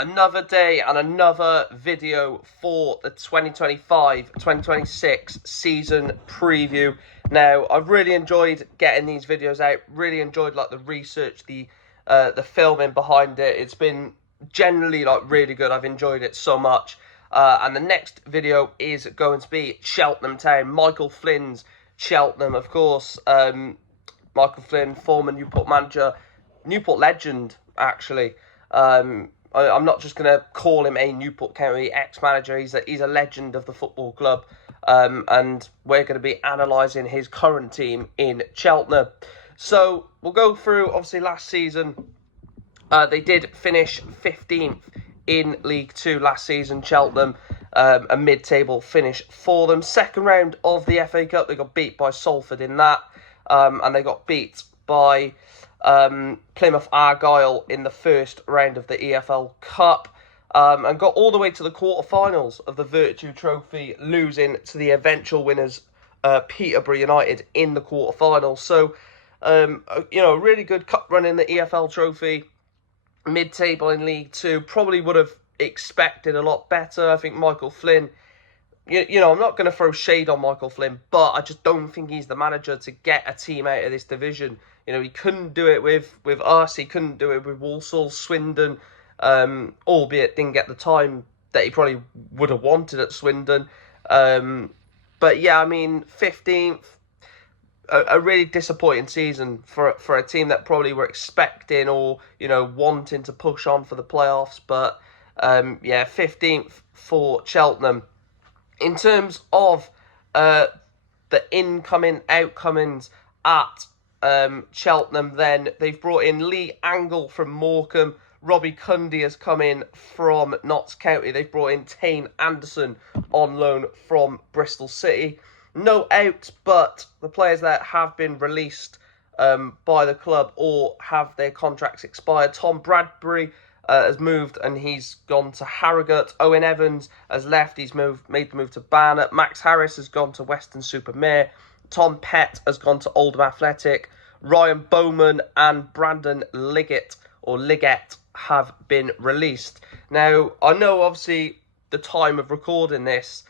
Another day and another video for the 2025-2026 season preview. Now, I've really enjoyed getting these videos out. Really enjoyed the research, the filming behind it. It's been generally really good. I've enjoyed it so much. And the next video is going to be Cheltenham Town. Michael Flynn's Cheltenham, of course. Michael Flynn, former Newport manager, Newport legend, actually. I'm not just going to call him a Newport County ex-manager. He's a legend of the football club. And we're going to be analysing his current team in Cheltenham. So we'll go through, obviously, last season. They did finish 15th in League 2 last season, Cheltenham. A mid-table finish for them. Second round of the FA Cup, they got beat by Salford in that. And they got beat by Plymouth Argyle in the first round of the EFL Cup, and got all the way to the quarterfinals of the Virtue Trophy, losing to the eventual winners, Peterborough United, in the quarterfinals. So, a really good cup run in the EFL Trophy, mid-table in League 2. Probably would have expected a lot better. I think Michael Flynn, I'm not going to throw shade on Michael Flynn, but I just don't think he's the manager to get a team out of this division. He couldn't do it with us. He couldn't do it with Walsall, Swindon, albeit didn't get the time that he probably would have wanted at Swindon. But yeah, 15th, a really disappointing season for a team that probably were expecting or, wanting to push on for the playoffs. But 15th for Cheltenham. In terms of the incoming outcomings at Cheltenham, then they've brought in Lee Angle from Morecambe. Robbie Cundy has come in from Notts County. They've brought in Tane Anderson on loan from Bristol City. No out, but the players that have been released by the club or have their contracts expired. Tom Bradbury has moved and he's gone to Harrogate. Owen Evans has left. He's made the move to Barnet. Max Harris has gone to Weston-super-Mare. Tom Pett has gone to Oldham Athletic. Ryan Bowman and Brandon Liggett have been released. Now, I know obviously the time of recording this,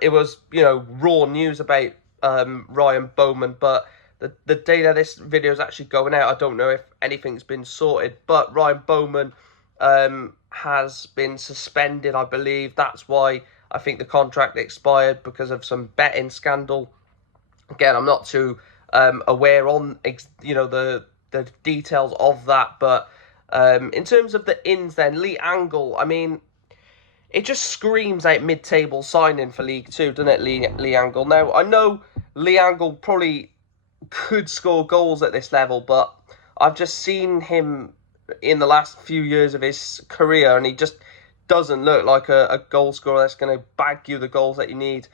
it was, raw news about Ryan Bowman, but the day that this video is actually going out, I don't know if anything's been sorted. But Ryan Bowman has been suspended, I believe. That's why I think the contract expired, because of some betting scandal. Again, I'm not too aware on the details of that. But in terms of the ins, then Lee Angle, it just screams out mid-table signing for League 2, doesn't it, Lee Angle? Now, I know Lee Angle probably could score goals at this level, but I've just seen him in the last few years of his career, and he just doesn't look like a goal scorer that's going to bag you the goals that you need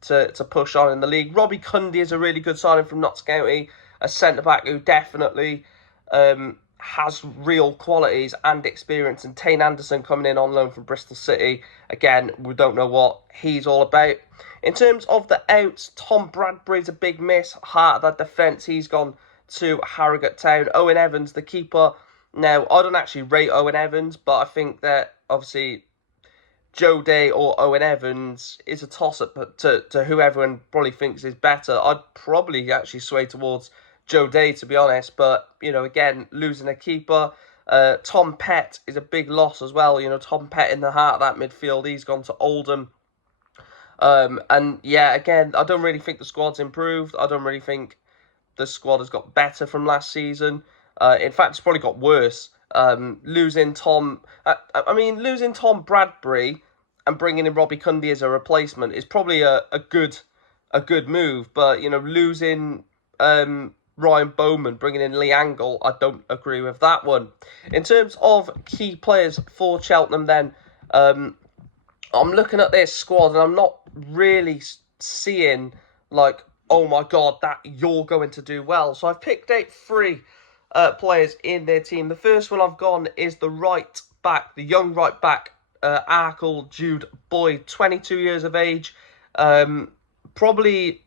to push on in the league. Robbie Cundy is a really good signing from Notts County, a centre-back who definitely has real qualities and experience. And Tane Anderson coming in on loan from Bristol City. Again, we don't know what he's all about. In terms of the outs, Tom Bradbury's a big miss. Heart of that defence, he's gone to Harrogate Town. Owen Evans, the keeper. Now, I don't actually rate Owen Evans, but I think that, obviously, Joe Day or Owen Evans is a toss-up to who everyone probably thinks is better. I'd probably actually sway towards Joe Day, to be honest. But, again, losing a keeper. Tom Pett is a big loss as well. Tom Pett in the heart of that midfield. He's gone to Oldham. And yeah, again, I don't really think the squad's improved. I don't really think the squad has got better from last season. In fact, it's probably got worse. Losing Tom Bradbury and bringing in Robbie Cundy as a replacement is probably a good move. But losing Ryan Bowman, bringing in Lee Angle, I don't agree with that one. In terms of key players for Cheltenham, then I'm looking at this squad and I'm not really seeing oh my God, that you're going to do well. So I've picked out three players in their team. The first one I've gone is the right back, the young right back, Arkle Jude Boyd, 22 years of age. Probably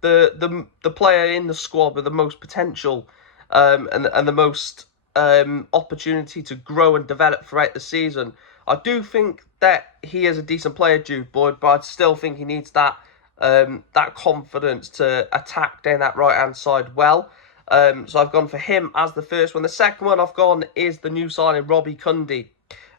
the player in the squad with the most potential and the most opportunity to grow and develop throughout the season. I do think that he is a decent player, Jude Boyd, but I still think he needs that that confidence to attack down that right-hand side well. So I've gone for him as the first one. The second one I've gone is the new signing, Robbie Cundy.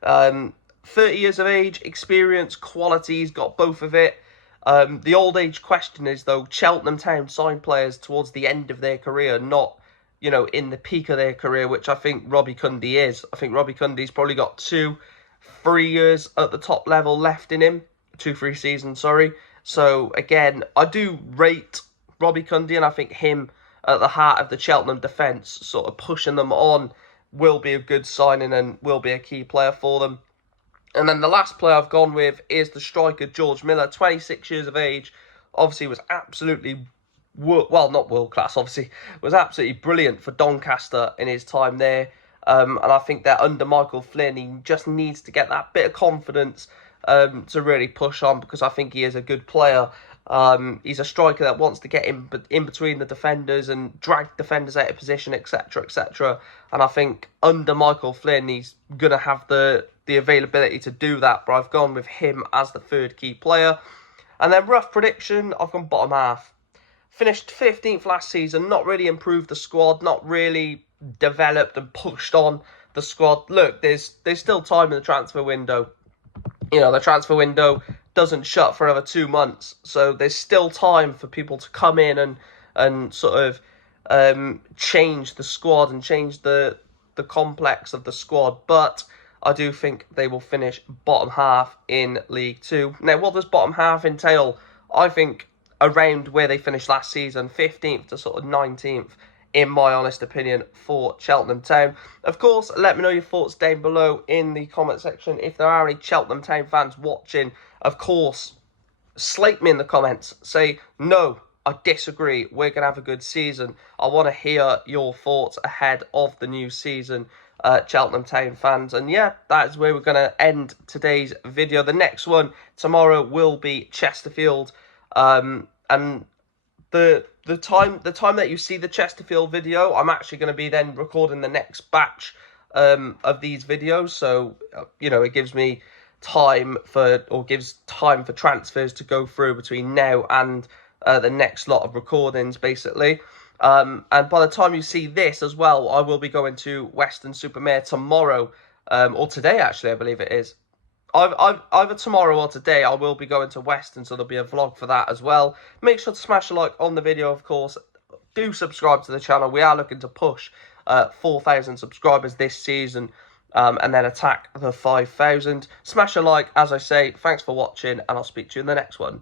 30 years of age, experience, quality, he's got both of it. The old age question is, though, Cheltenham Town sign players towards the end of their career, not, you know, in the peak of their career, which I think Robbie Cundy is. I think Robbie Cundy's probably got 2-3 years at the top level left in him. 2-3 seasons, sorry. So, again, I do rate Robbie Cundy, and I think him at the heart of the Cheltenham defence, sort of pushing them on, will be a good signing and will be a key player for them. And then the last player I've gone with is the striker, George Miller, 26 years of age. Obviously was absolutely, well, not world-class, obviously. Was absolutely brilliant for Doncaster in his time there. And I think that under Michael Flynn, he just needs to get that bit of confidence to really push on, because I think he is a good player. He's a striker that wants to get in between the defenders and drag defenders out of position, etc., etc. And I think under Michael Flynn, he's going to have the availability to do that. But I've gone with him as the third key player. And then rough prediction, I've gone bottom half. Finished 15th last season, not really improved the squad, not really developed and pushed on the squad. Look, there's still time in the transfer window. You know, the transfer window doesn't shut for another 2 months, so there's still time for people to come in and sort of change the squad and change the complex of the squad. But I do think they will finish bottom half in League Two. Now, what does bottom half entail? I think around where they finished last season, 15th to sort of 19th, in my honest opinion, for Cheltenham Town. Of course, let me know your thoughts down below in the comment section. If there are any Cheltenham Town fans watching, of course, slate me in the comments. Say, no, I disagree, we're going to have a good season. I want to hear your thoughts ahead of the new season, Cheltenham Town fans. And yeah, that is where we're going to end today's video. The next one tomorrow will be Chesterfield. And the time that you see the Chesterfield video, I'm actually going to be then recording the next batch of these videos. So, you know, it gives me time gives time for transfers to go through between now and the next lot of recordings, basically. And by the time you see this as well, I will be going to Weston-super-Mare tomorrow, or today, actually, I believe it is. Either tomorrow or today, I will be going to Weston, so there'll be a vlog for that as well. Make sure to smash a like on the video, of course. Do subscribe to the channel. We are looking to push 4,000 subscribers this season, and then attack the 5,000. Smash a like, as I say. Thanks for watching, and I'll speak to you in the next one.